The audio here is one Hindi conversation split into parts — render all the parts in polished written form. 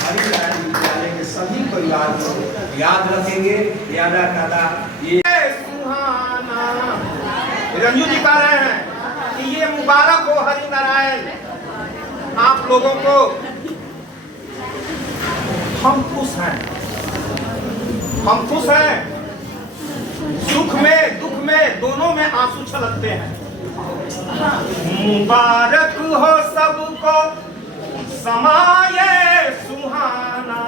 हरिनारायण विद्यालय के सभी परिवार को याद रखेंगे। यादा कादा ये सुहाना रंजू जी कह रहे हैं कि ये मुबारक हो हरिनारायण आप लोगों को। हम खुश हैं, हम खुश हैं। सुख में दुख में दोनों में आंसू छलकते हैं। मुबारक हो सबको समाये सुहाना,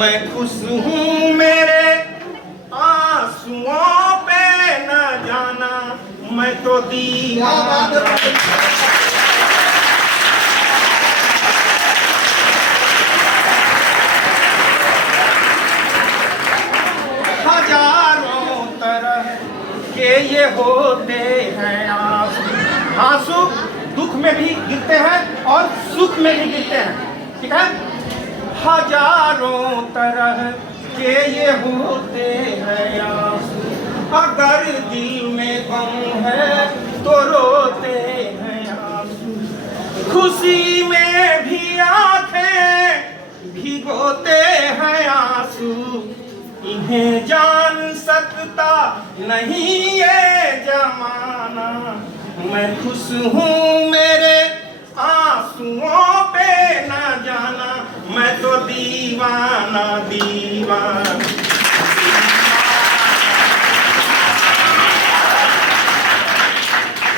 मैं खुश हूँ मेरे आंसुओं पे न जाना, मैं तो दीवाना। हजारों तरह के ये होते हैं आंसू, आंसू दुख में भी गिरते हैं और सुख में भी गिरते हैं, ठीक है। हजारों तरह के ये होते हैं आंसू, अगर दिल में गम है तो रोते हैं आंसू, खुशी में भी आंखें भिगोते हैं आंसू, इन्हें जान सकता नहीं ये जमाना, मैं खुश हूँ मेरे आंसुओं पे न जाना, मैं तो दीवाना दीवाना।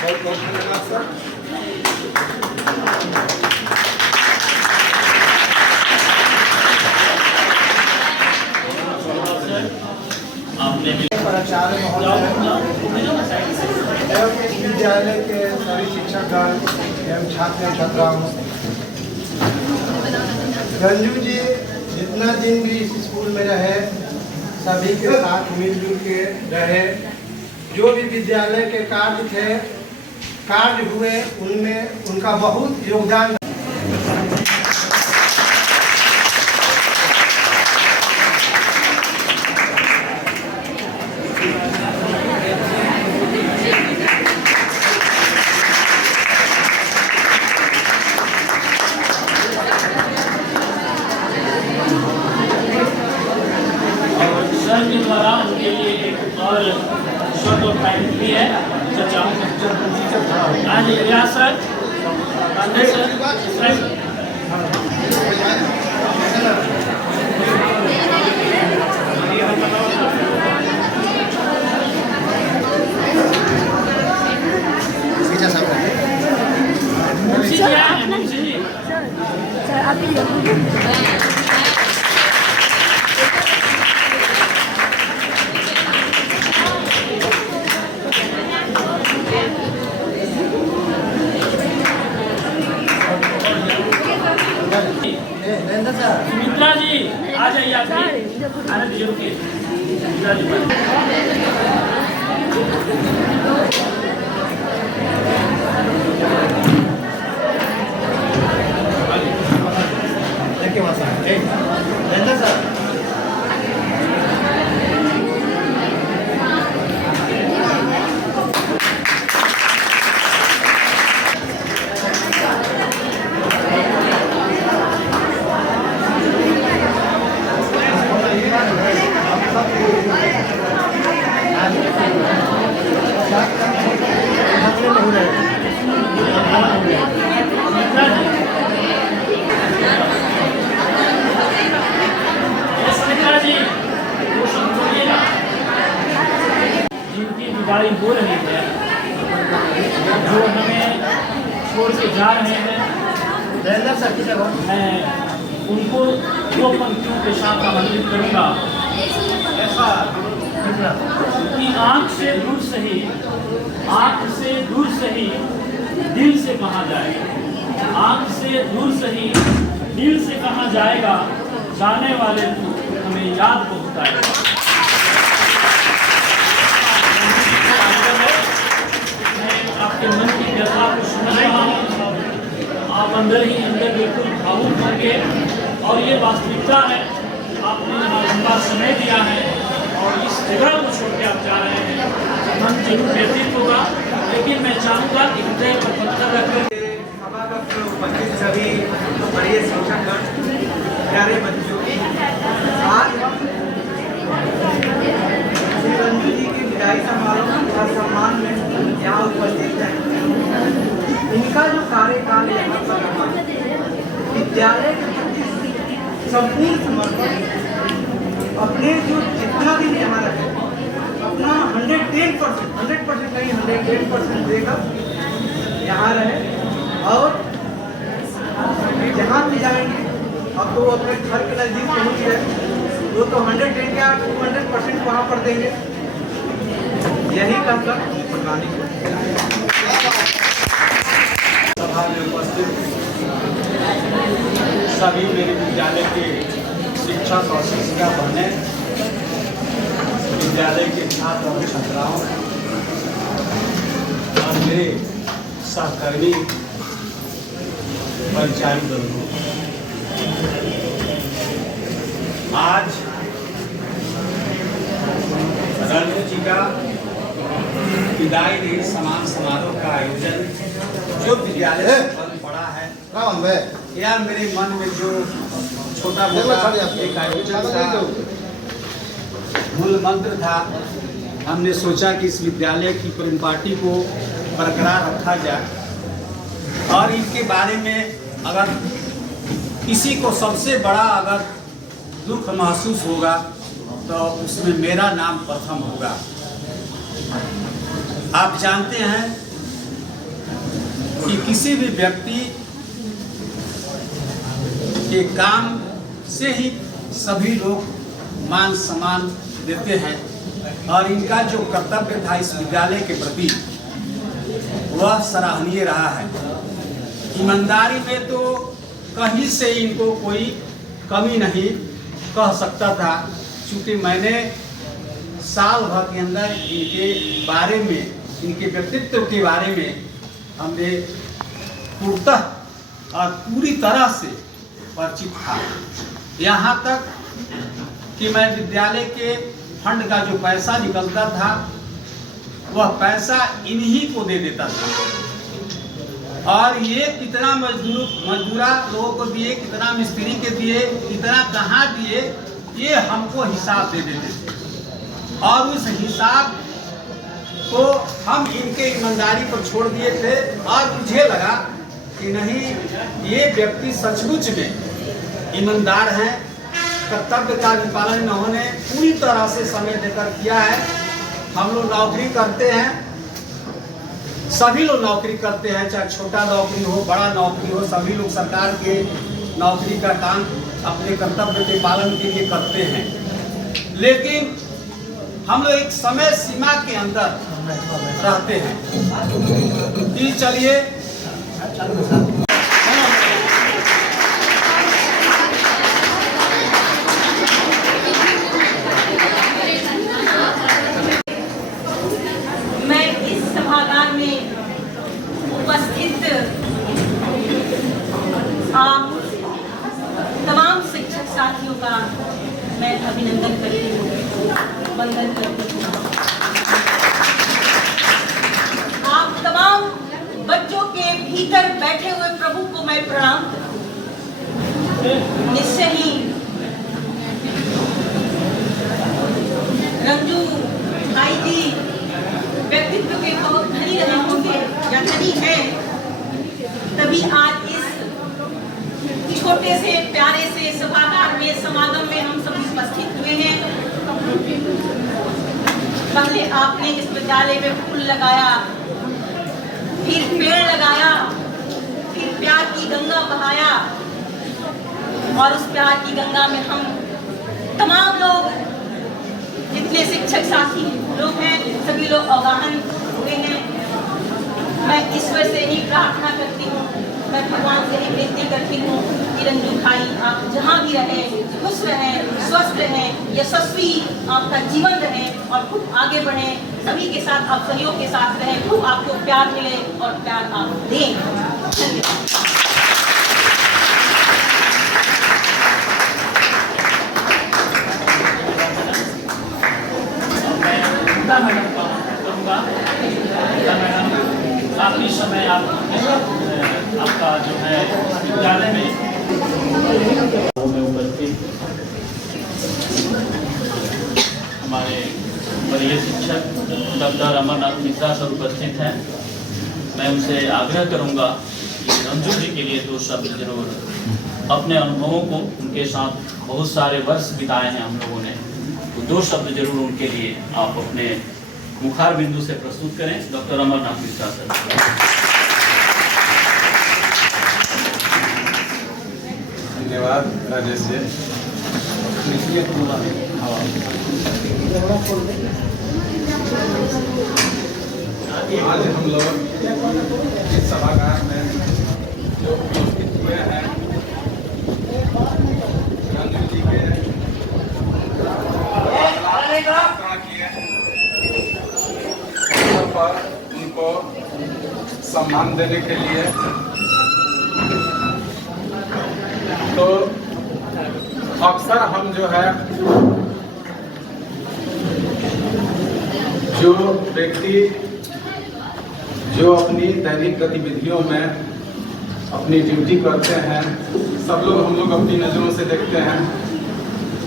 बहुत बहुत धन्यवाद सर। प्राचार्य महोदय विद्यालय के सभी शिक्षकगण एवं छात्र छात्राओं, रंजू जी जितना दिन भी इस स्कूल में रहे सभी के साथ मिलजुल के रहे। जो भी विद्यालय के कार्य थे, कार्य हुए, उनमें उनका बहुत योगदान। उनके लिए एक और शॉर्ट ऑफ टाइम भी है। आज रियासत मित्रा जी आ जाइए, आप आने दीजिए, रुकिए। मित्रा जी गाड़ी हो रही है, जो हमें छोड़ के जा रहे हैं, मैं उनको दो पंक्तियों के साथ आमंत्रित करूँगा कि आँख से दूर सही, आँख से दूर सही दिल से कहा जाएगा, आँख से दूर सही दिल से कहा जाएगा, जाने वाले हमें याद पहुँचाएगा। आपके मन की व्यथा को सुन रहा हूँ, आप अंदर ही अंदर बिल्कुल भावुक होंगे और ये वास्तविकता है। आपने यहाँ लंबा समय दिया है और इस जगह को छोड़ के आप जा रहे हैं, मन जरूर व्यतीत होगा, लेकिन मैं चाहूँगा कि हृदय पर पत्थर रखकर पर उपस्थित सभी बड़े शिक्षकगण, प्यारे बच्चों, आज हम श्री रंजू जी के विदाई समारोह का सम्मान में यहाँ उपस्थित हैं। इनका जो कार्यकाल यहाँ पर रहा, विद्यालय के प्रति संपूर्ण समर्पण, अपने जो जितना दिन यहाँ रहे अपना 110% नहीं 110% देकर यहाँ रहे और जहाँ भी जाएंगे, अब तो वो अपने घर के नज़दीक पहुँच गए, वो तो 110 या 200% वहाँ पर देंगे। यही कहकर बताने को सभा में उपस्थित सभी मेरे विद्यालय के शिक्षक और शिक्षिका बहने, विद्यालय के छात्र और छात्राओं और मेरे सहकर्मी कर्मचारी बंधु, आज रंजू जी का विदाई नहीं सम्मान समारोह का आयोजन जो विद्यालय से फल पड़ा है, या मेरे मन में जो छोटा मोटा एक आयोजन था, मूल मंत्र था, हमने सोचा कि इस विद्यालय की परिपाटी को बरकरार रखा जाए और इनके बारे में अगर किसी को सबसे बड़ा अगर दुख महसूस होगा तो उसमें मेरा नाम प्रथम होगा। आप जानते हैं कि किसी भी व्यक्ति के काम से ही सभी लोग मान सम्मान देते हैं और इनका जो कर्तव्य था इस विद्यालय के प्रति वह सराहनीय रहा है। ईमानदारी में तो कहीं से इनको कोई कमी नहीं कह सकता था, क्योंकि मैंने साल भर के अंदर इनके बारे में, इनके व्यक्तित्व के बारे में हमने पूर्णतः और पूरी तरह से परिचित था। यहाँ तक कि मैं विद्यालय के फंड का जो पैसा निकलता था वह पैसा इन्हीं को दे देता था और ये कितना मजदूरा लोगों को दिए, कितना मिस्त्री के दिए, कितना कहाँ दिए, ये हमको हिसाब दे देते थे और उस हिसाब को हम इनके ईमानदारी पर छोड़ दिए थे और मुझे लगा कि नहीं, ये व्यक्ति सचमुच में ईमानदार हैं, कर्तव्य का भी पालन इन्होंने पूरी तरह से समय देकर किया है। हम लोग नौकरी करते हैं, सभी लोग नौकरी करते हैं, चाहे छोटा नौकरी हो बड़ा नौकरी हो, सभी लोग सरकार के नौकरी का काम अपने कर्तव्य के पालन के लिए करते हैं, लेकिन हम लोग एक समय सीमा के अंदर रहते हैं कि चलिए मैं इस सभागार में उपस्थित आप तमाम शिक्षक साथियों का मैं अभिनंदन करती हूँ, वंदन करती हूँ। आप तमाम बच्चों के भीतर बैठे हुए प्रभु को मैं प्रणाम करती हूँ। निश्चय ही रंजू भाई जी व्यक्तित्व के बहुत धनी रहे होंगे या धनी है, तभी आज इस छोटे से प्यारे से सभागार में समागम में हम सब उपस्थित हुए हैं। पहले आपने इस विद्यालय में फूल लगाया, फिर पेड़ लगाया, फिर प्यार की गंगा बहाया और उस प्यार की गंगा में हम तमाम लोग जितने शिक्षक साथी लोग हैं सभी लोग अवगाहन हुए हैं। मैं ईश्वर से ही प्रार्थना करती हूँ, मैं भगवान से ही विनती करती हूँ कि रंजू भाई आप जहाँ भी रहें, खुश रहें, स्वस्थ रहें, यशस्वी आपका जीवन रहे और खूब आगे बढ़ें, सभी के साथ आप सहयोग के साथ रहें, खूब आपको प्यार मिले और प्यार आप दें। धन्यवाद। काफी समय आपका जो विद्यालय में उपस्थित हमारे वरीय शिक्षक डॉक्टर अमरनाथ मिश्रा सर उपस्थित हैं। मैं उनसे आग्रह करूंगा कि रंजू जी के लिए 2 शब्द जरूर, अपने अनुभवों को, उनके साथ बहुत सारे वर्ष बिताए हैं हम लोगों ने, तो 2 शब्द जरूर उनके लिए आप अपने मुखार बिंदु से प्रस्तुत करें। Doctor Amarnath Mishra sir. धन्यवाद राजेश जी। आज हम लोग इस सभागार में जो उपस्थित हुए हैं रंजू जी के पर उनको सम्मान देने के लिए, तो अक्सर हम जो है जो व्यक्ति जो अपनी दैनिक गतिविधियों में अपनी ड्यूटी करते हैं, सब लोग हम लोग अपनी नज़रों से देखते हैं,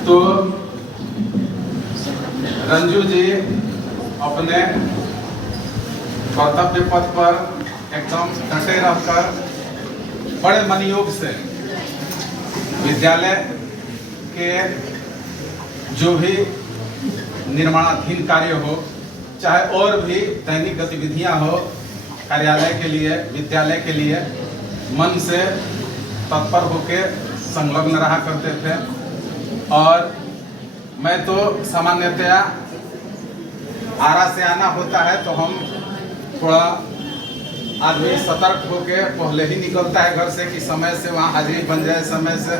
तो रंजू जी अपने कर्तव्य पथ पर एकदम डटे रहकर बड़े मनयोग से विद्यालय के जो भी निर्माणाधीन कार्य हो, चाहे और भी दैनिक गतिविधियां हो, कार्यालय के लिए, विद्यालय के लिए मन से तत्पर होकर संलग्न रहा करते थे। और मैं तो सामान्यतया आरा से आना होता है तो हम थोड़ा आदमी सतर्क होकर पहले ही निकलता है घर से कि समय से वहाँ हाजिरी बन जाए, समय से।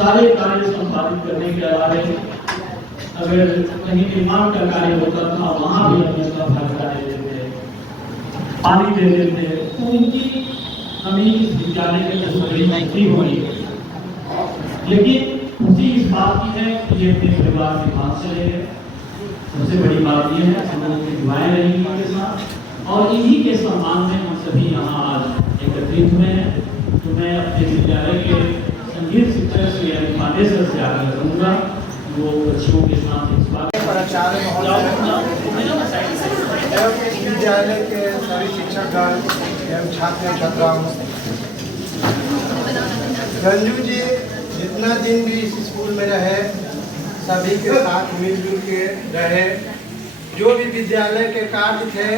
सारे कार्य संपादित करने के अलावे अगर कहीं निर्माण का कार्य होता था वहाँ भी हम उसका भागीदारी देते थे, पानी दे देते थे। तो इनकी हमें इस विद्यालय के लिए बड़ी मजबूरी होगी, लेकिन खुशी इस बात की है कि ये अपने परिवार के पास चले गए। सबसे बड़ी बात यह है हम लोगों की दुआएं रहेंगी इनके साथ, और इन्हीं के सम्मान में हम सभी यहाँ आज एकत्रित हुए हैं। तो मैं अपने विद्यालय के संगीत शिक्षक श्री अनिल पांडेसर से आग्रह करूँगा वो बच्चों के साथ इस बात प्राचार्य महोदय एवं इस विद्यालय के सभी शिक्षकगण एवं छात्र छात्राओं, रंजू जी जितना दिन भी इस स्कूल में रहे सभी के साथ मिलजुल के रहे। जो भी विद्यालय के कार्य थे,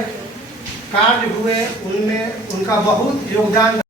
कार्य हुए, उनमें उनका बहुत योगदान